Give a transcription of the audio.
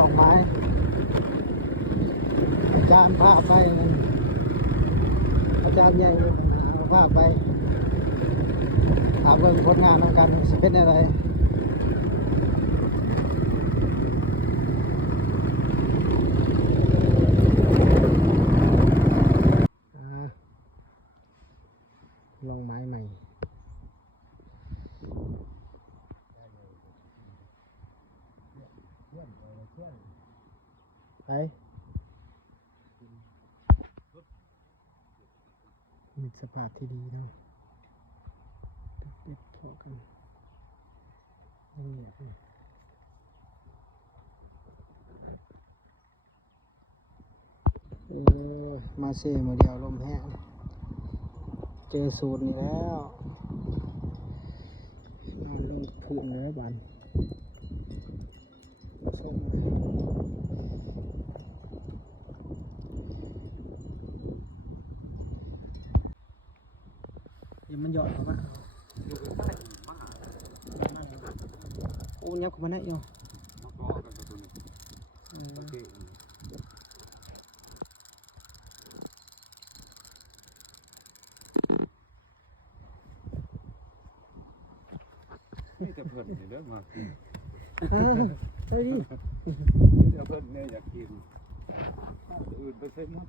ออกไม้อาจารย์พาไปนั่นอาจารย์ใหญ่พาไปถามเรื่องผลงานของการสิเป็นอะไรลองไม้ใหม่ไปมีสภาพที่ดีเนาะเด็ดเข้ากันนี่มาเซ่มาเดียวลมแห้งเจอสูตรนี่แล้วลงถุงเลยบันส้มยังมันหยอดเข้ามาโอ้ยับเข้ามาได้ยังนี่จะเพิ่นนี่เด้อมากิน เฮ้ยดิ จะเพิ่นเนี่ยอยากกินอื่นไปใช้หมด